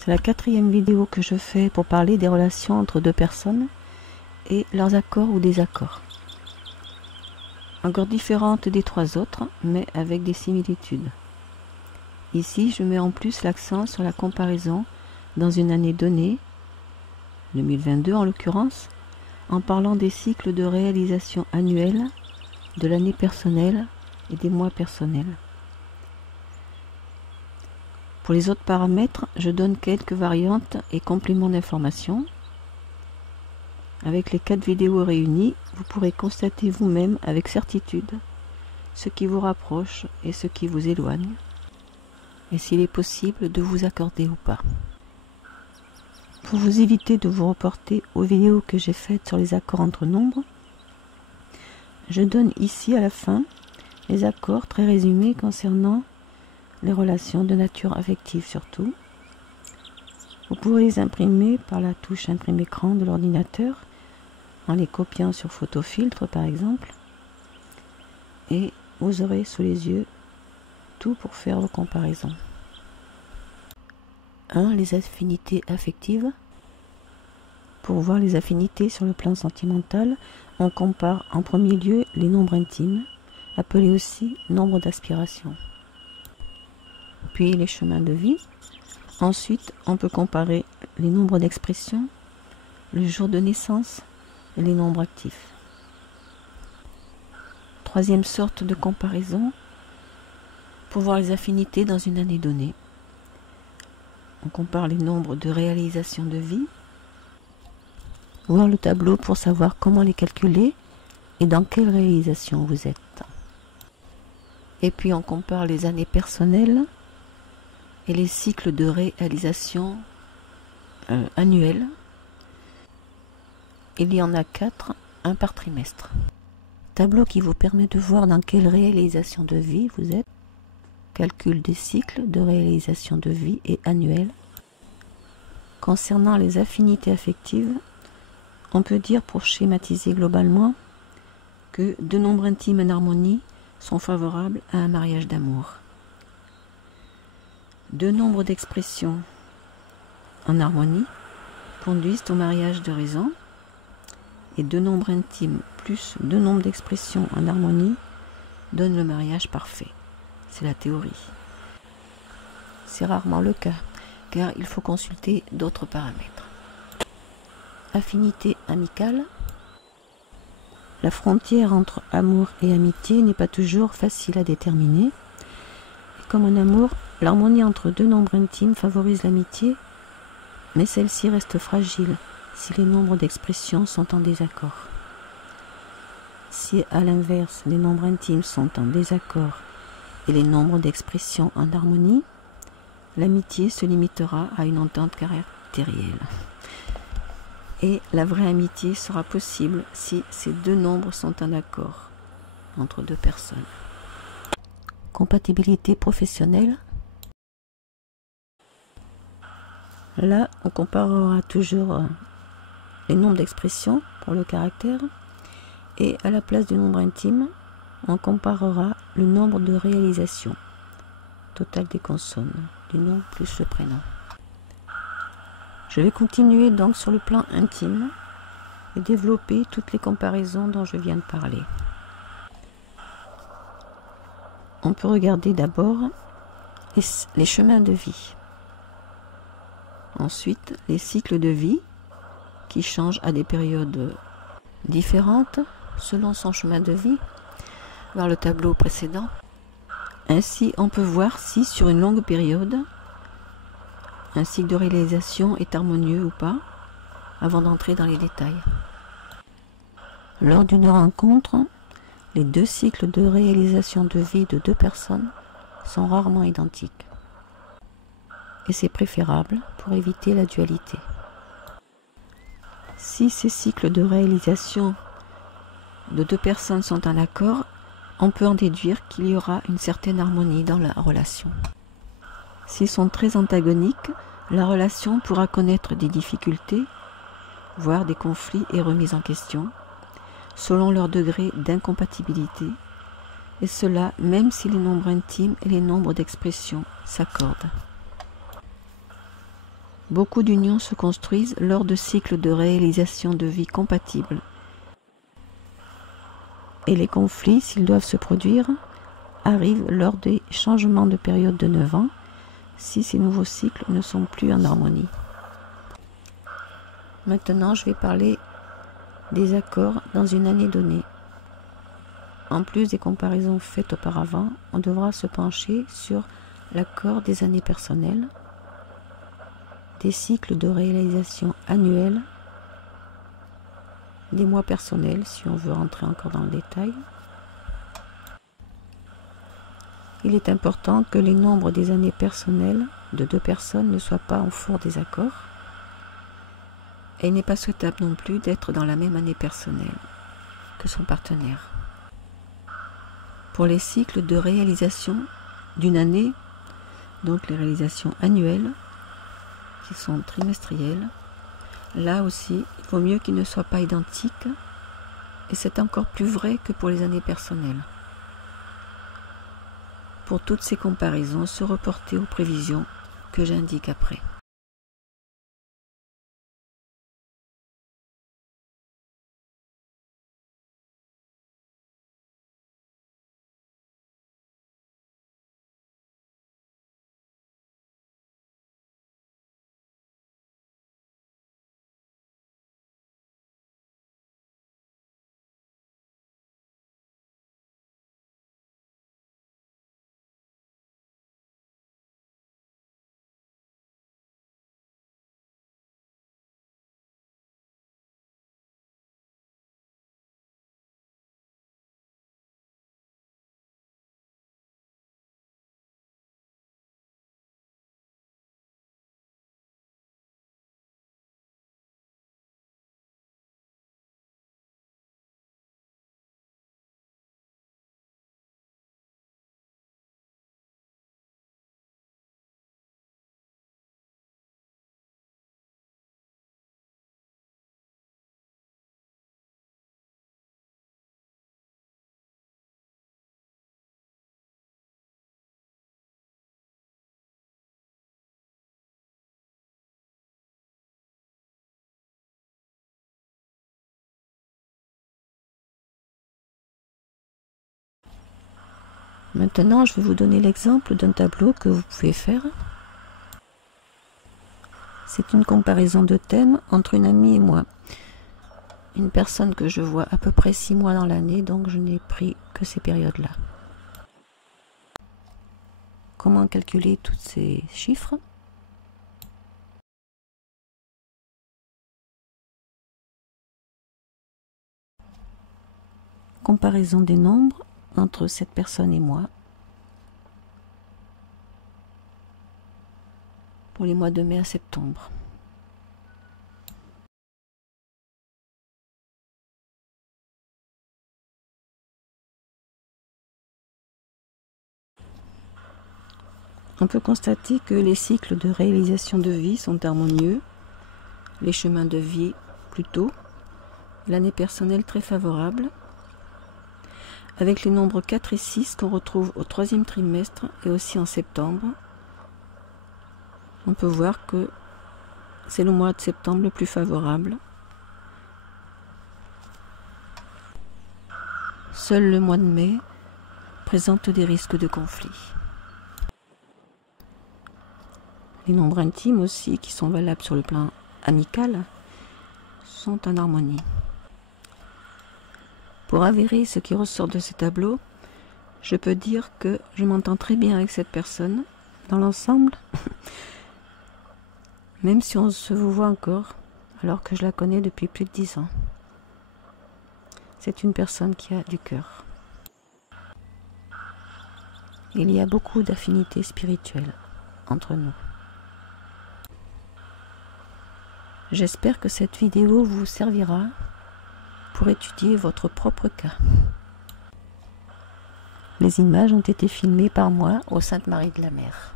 C'est la 4e vidéo que je fais pour parler des relations entre deux personnes et leurs accords ou désaccords. Encore différentes des 3 autres, mais avec des similitudes. Ici, je mets en plus l'accent sur la comparaison dans une année donnée, 2022 en l'occurrence, en parlant des cycles de réalisation annuels, de l'année personnelle et des mois personnels. Pour les autres paramètres, je donne quelques variantes et compléments d'information. Avec les 4 vidéos réunies, vous pourrez constater vous-même avec certitude ce qui vous rapproche et ce qui vous éloigne, et s'il est possible de vous accorder ou pas. Pour vous éviter de vous reporter aux vidéos que j'ai faites sur les accords entre nombres, je donne ici à la fin les accords très résumés concernant les relations de nature affective surtout. Vous pourrez les imprimer par la touche imprime écran de l'ordinateur, en les copiant sur photofiltre par exemple, et vous aurez sous les yeux tout pour faire vos comparaisons. 1. Les affinités affectives. Pour voir les affinités sur le plan sentimental, on compare en premier lieu les nombres intimes, appelés aussi nombres d'aspiration. Puis les chemins de vie. Ensuite, on peut comparer les nombres d'expression, le jour de naissance et les nombres actifs. 3e sorte de comparaison, pour voir les affinités dans une année donnée. On compare les nombres de réalisation de vie, voir le tableau pour savoir comment les calculer et dans quelle réalisation vous êtes. Et puis on compare les années personnelles et les cycles de réalisation annuels. Il y en a 4, un par trimestre. Tableau qui vous permet de voir dans quelle réalisation de vie vous êtes. Calcul des cycles de réalisation de vie et annuels. Concernant les affinités affectives, on peut dire pour schématiser globalement que 2 nombres intimes en harmonie sont favorables à un mariage d'amour. 2 nombres d'expression en harmonie conduisent au mariage de raison, et 2 nombres intimes plus 2 nombres d'expression en harmonie donnent le mariage parfait. C'est la théorie. C'est rarement le cas, car il faut consulter d'autres paramètres. Affinité amicale. La frontière entre amour et amitié n'est pas toujours facile à déterminer. Et comme en amour, l'harmonie entre 2 nombres intimes favorise l'amitié, mais celle-ci reste fragile si les nombres d'expression sont en désaccord. Si à l'inverse, les nombres intimes sont en désaccord et les nombres d'expression en harmonie, l'amitié se limitera à une entente caractérielle. Et la vraie amitié sera possible si ces 2 nombres sont en accord entre 2 personnes. Compatibilité professionnelle. Là, on comparera toujours les nombres d'expression pour le caractère, et à la place du nombre intime, on comparera le nombre de réalisations, total des consonnes, du nom plus le prénom. Je vais continuer donc sur le plan intime et développer toutes les comparaisons dont je viens de parler. On peut regarder d'abord les chemins de vie. Ensuite, les cycles de vie qui changent à des périodes différentes selon son chemin de vie, voir le tableau précédent. Ainsi, on peut voir si sur une longue période, un cycle de réalisation est harmonieux ou pas, avant d'entrer dans les détails. Lors d'une rencontre, les 2 cycles de réalisation de vie de 2 personnes sont rarement identiques. Et c'est préférable pour éviter la dualité. Si ces cycles de réalisation de 2 personnes sont en accord, on peut en déduire qu'il y aura une certaine harmonie dans la relation. S'ils sont très antagoniques, la relation pourra connaître des difficultés, voire des conflits et remises en question, selon leur degré d'incompatibilité, et cela même si les nombres intimes et les nombres d'expression s'accordent. Beaucoup d'unions se construisent lors de cycles de réalisation de vie compatibles. Et les conflits, s'ils doivent se produire, arrivent lors des changements de période de 9 ans, si ces nouveaux cycles ne sont plus en harmonie. Maintenant, je vais parler des accords dans une année donnée. En plus des comparaisons faites auparavant, on devra se pencher sur l'accord des années personnelles, des cycles de réalisation annuels, des mois personnels, si on veut rentrer encore dans le détail. Il est important que les nombres des années personnelles de deux personnes ne soient pas en fort désaccord, et il n'est pas souhaitable non plus d'être dans la même année personnelle que son partenaire. Pour les cycles de réalisation d'une année, donc les réalisations annuelles, qui sont trimestrielles, là aussi, il vaut mieux qu'ils ne soient pas identiques, et c'est encore plus vrai que pour les années personnelles. Pour toutes ces comparaisons, se reporter aux prévisions que j'indique après. Maintenant, je vais vous donner l'exemple d'un tableau que vous pouvez faire. C'est une comparaison de thèmes entre une amie et moi. Une personne que je vois à peu près 6 mois dans l'année, donc je n'ai pris que ces périodes-là. Comment calculer tous ces chiffres? Comparaison des nombres entre cette personne et moi pour les mois de mai à septembre. On peut constater que les cycles de réalisation de vie sont harmonieux, les chemins de vie plutôt, l'année personnelle très favorable, avec les nombres 4 et 6 qu'on retrouve au 3e trimestre et aussi en septembre. On peut voir que c'est le mois de septembre le plus favorable. Seul le mois de mai présente des risques de conflit. Les nombres intimes aussi, qui sont valables sur le plan amical, sont en harmonie. Pour avérer ce qui ressort de ce tableau, je peux dire que je m'entends très bien avec cette personne, dans l'ensemble, même si on se voit encore, alors que je la connais depuis plus de 10 ans. C'est une personne qui a du cœur. Il y a beaucoup d'affinités spirituelles entre nous. J'espère que cette vidéo vous servira pour étudier votre propre cas. Les images ont été filmées par moi au Sainte-Marie de la Mer.